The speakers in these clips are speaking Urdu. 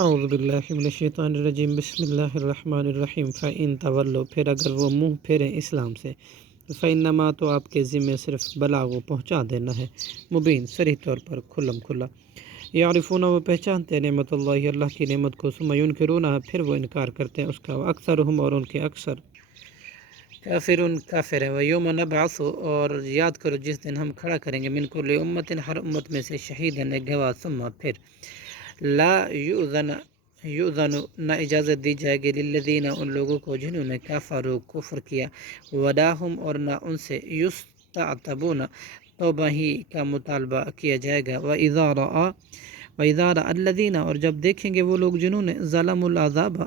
اعوذ باللہ من الشیطان الرجیم بسم اللہ الرحمن الرحیم فَإِن تولوا پھر اگر وہ منہ پھیریں اسلام سے فَإِنَّمَا تو آپ کے ذمے صرف بلاغ و پہنچا دینا ہے مبین صریح طور پر کھلم کھلا یعرفون وہ پہچانتے ہیں نعمت اللہ کی نعمت کو ثم ینکرونہا پھر وہ انکار کرتے ہیں اس کا اکثرہم اور ان کے اکثر کافر ہیں ویوم نبعث اور یاد کرو جس دن ہم کھڑا کریں گے من کل امت ہر امت میں سے شہیدن ایک گواہ ثم پھر لا یؤذن نہ اجازت دی جائے گی للذین ان لوگوں کو جنہوں نے کفروا کفر کیا وداہم اور نہ ان سے یستعتبون توبہ ہی کا مطالبہ کیا جائے گا وَإِذَا رَأَى الَّذِينَ اور جب دیکھیں گے وہ لوگ جنہوں نے ظلموا العذاب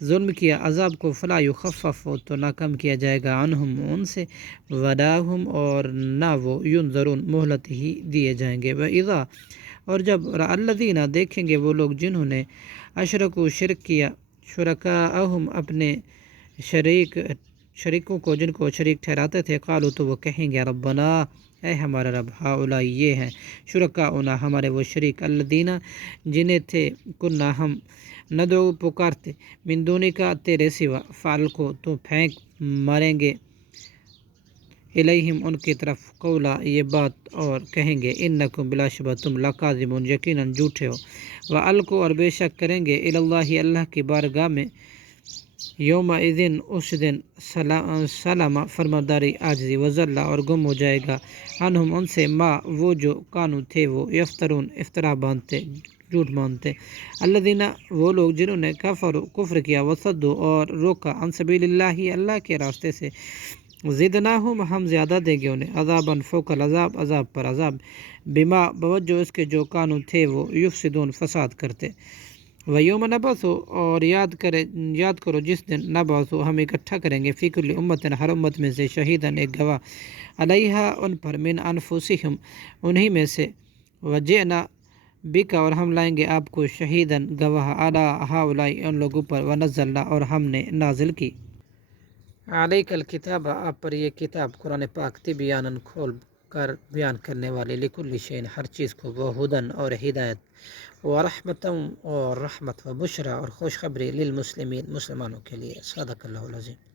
ظلم کیا عذاب کو فلا یخفف تو نہ کم کیا جائے گا عنہم ان سے وداہم اور نہ وہ ینظرون مہلت ہی دیے جائیں گے وَإِذَا اور جب الذین دیکھیں گے وہ لوگ جنہوں نے اشرکوا شرک کیا شرکاءہم اپنے شریکوں کو جن کو شریک ٹھہراتے تھے قالوا تو وہ کہیں گے ربنا اے ہمارا رب ہؤلاء یہ ہیں شرکاؤنا ہمارے وہ شریک الذین جنہیں تھے کنہ ہم ندعو پکارتے من دونکا تیرے سوا فعل کو تو پھینک ماریں گے الیہم ان کی طرف قولا یہ بات اور کہیں گے انکم بلا شبہ تم لکاذبون یقیناً جھوٹے ہو وَأَلْقُوا اور بے شک کریں گے اللہ کی بارگاہ میں یوم اذن اس دن سلام فرمانداری عاجزی وذلہ اور گم ہو جائے گا عنہم ان سے ما وہ جو کانو تھے وہ یفترون افطرا باندھتے جھوٹ مانتے الذین وہ لوگ جنہوں نے کفر کیا وصدوا اور روکا عن سبیل اللہ کے راستے سے زدناہم ہم زیادہ دیں گے انہیں عذاباً فوق العذاب عذاب پر عذاب بما بوجہ اس کے جو کانو تھے وہ یفسدون فساد کرتے ویوم نبعث اور یاد کرو جس دن نبعث ہم اکٹھا کریں گے فی کل امت ہر امت میں سے شہیداً ایک گواہ علیہا ان پر من انفسہم انہی میں سے وجئنا بک اور ہم لائیں گے آپ کو شہیداً گواہ علی ہؤلاء ان لوگوں پر ونزلنا اور ہم نے نازل کی علیک الکتاب آپ پر یہ کتاب قرآن پاک تبیاناً کھول کر بیان کرنے والے لکل شیء ہر چیز کو وہدن اور ہدایت ورحمتاً اور رحمت وبشریٰ اور خوشخبری للمسلمین مسلمانوں کے لیے صدق اللہ العظیم.